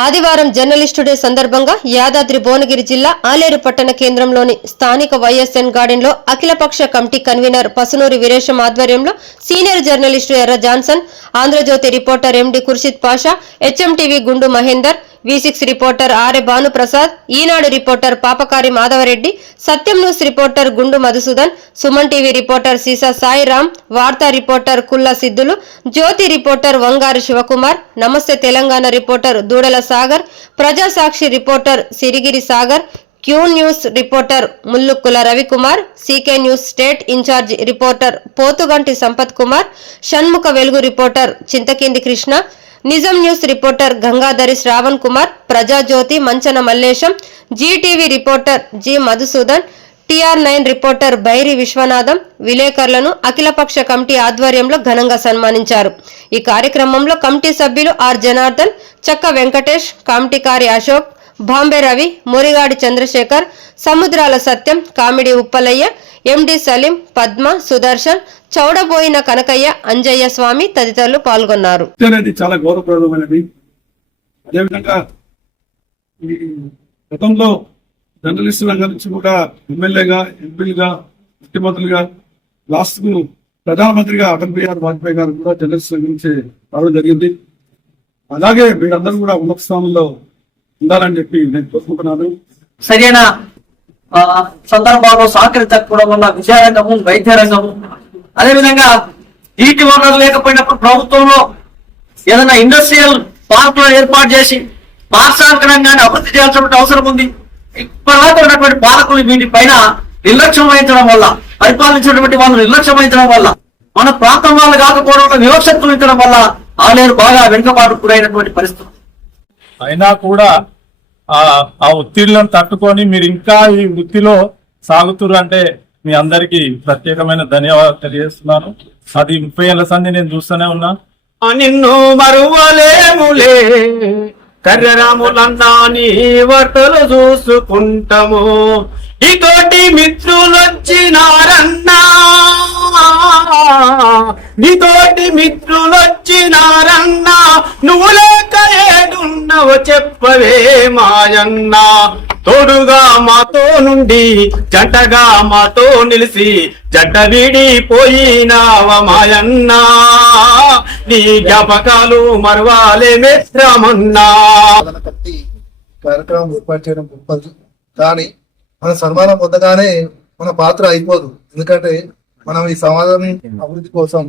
ఆదివారం journalist day సందర్భంగా యాదాద్రి భువనగిరి జిల్లా ఆలేరు పట్టణ కేంద్రంలోని స్థానిక వైఎస్ఎన్ గార్డెన్లో అఖిలపక్ష కమిటీ కన్వీనర్ పసునూరి వీరేశం ఆధ్వర్యంలో senior journalist Erra Johnson, Andhrajyothi reporter MD Khurshid Pasha, HMTV Gundu Mahender, V6 reporter RA Bhanuprasad, Eenadu reporter Papakari Madhavareddy, Satyam news reporter Gundu Madhusudan, Suman TV reporter సీసా సాయిరామ్, వార్తా రిపోర్టర్ కుల్లా సిద్దులు, జ్యోతి రిపోర్టర్ వంగారి శివకుమార్, నమస్తే Telangana reporter Doodala Sagar, Prajasakshi reporter Sirigiri Sagar, Q news reporter Mullukkula Ravikumar, CK news state incharge reporter Pothuganti Sampath Kumar, Shanmukha Velugu reporter Chinthakindi Krishna, Nijam news reporter Gangadhari Shravan Kumar, Prajajyothi Manchana Mallesham, GTV reporter G Madhusudan, TR9 reporter Bairi Vishwanatham విలేకరులను అఖిలపక్ష committee ఆధ్వర్యంలో ఘనంగా సన్మానించారు. ఈ కార్యక్రమంలో కమిటీ సభ్యులు ఆర్ జనార్దన్, చక్క వెంకటేష్, కమిటీకారి అశోక్, బాంబే రవి, మురిగాడి చంద్రశేఖర్, సముద్రాల సత్యం, కామిడి ఉప్పలయ్య, ఎండి సలీం, పద్మ, సుదర్శన్, చౌడబోయిన కనకయ్య, అంజయ్య స్వామి తదితరులు పాల్గొన్నారు. చాలా గౌరవప్రదమైనది. అదేవిధంగా ఈ గతంలో జర్నలిస్టుల నుంచి కూడా ఎమ్మెల్యేగా, ఎంపీలుగా, ముఖ్యమంత్రులుగా, లాస్ట్ కు ప్రధానమంత్రిగా అటల్ బిహారీ వాజ్పేయి గారు కూడా జర్నలిస్టుల గురించి రావడం జరిగింది. అలాగే మీరందరూ కూడా ఉన్నత స్థానంలో ఉండాలని చెప్పి నేను కోరుకుంటున్నాను. సరైన సందర్భాల్లో సహకరించకపోవడం వల్ల విద్యారంగము, వైద్య రంగము, అదేవిధంగా నీటి వనరులు లేకపోయినప్పుడు ప్రభుత్వంలో ఏదైనా ఇండస్ట్రియల్ పార్కులను ఏర్పాటు చేసి పారిశ్రామిక రంగాన్ని అభివృద్ధి చేయాల్సిన అవసరం ఉంది. ఇప్పటిదాకా ఉన్నటువంటి పాలకులు వీటిపైన నిర్లక్ష్యం వహించడం వల్ల, పరిపాలించినటువంటి వాళ్ళు నిర్లక్ష్యం వహించడం వల్ల, మన ప్రాంతం వాళ్ళు కాకపోవడం వల్ల, వివక్షత వహించడం వల్ల ఆలేరు బాగా వెనుకబాటు గురైనటువంటి పరిస్థితి. అయినా కూడా ఆ ఒత్తిళ్లను తట్టుకొని మీరు ఇంకా ఈ వృత్తిలో సాగుతురు అంటే మీ అందరికీ ప్రత్యేకమైన ధన్యవాదాలు తెలియజేస్తున్నాను. అది 30 ఏళ్ల సంది నేను చూస్తూనే ఉన్నా. నిన్ను మరువలేములే కర్రరాములన్నా నీ వార్తలు చూసుకుంటాము. నీతోటి మిత్రులొచ్చినారన్నా, నీతోటి మిత్రులొచ్చినారన్నా, నువ్వు లేక ఏడున్నవో చెప్పవే మాయన్నా. తోడుగా మాతో నుండి జంటగా మాతో నిలిసి జంట వీడిపోయినావ మాయన్నా. నీ జ్ఞాపకాలు మరవాలేమే రామన్నా. కార్యక్రమం ఏర్పాటు చేయడం గొప్పది, కానీ మన సన్మానం పొందగానే మన పాత్ర అయిపోదు. ఎందుకంటే మనం ఈ సమాజం అభివృద్ధి కోసం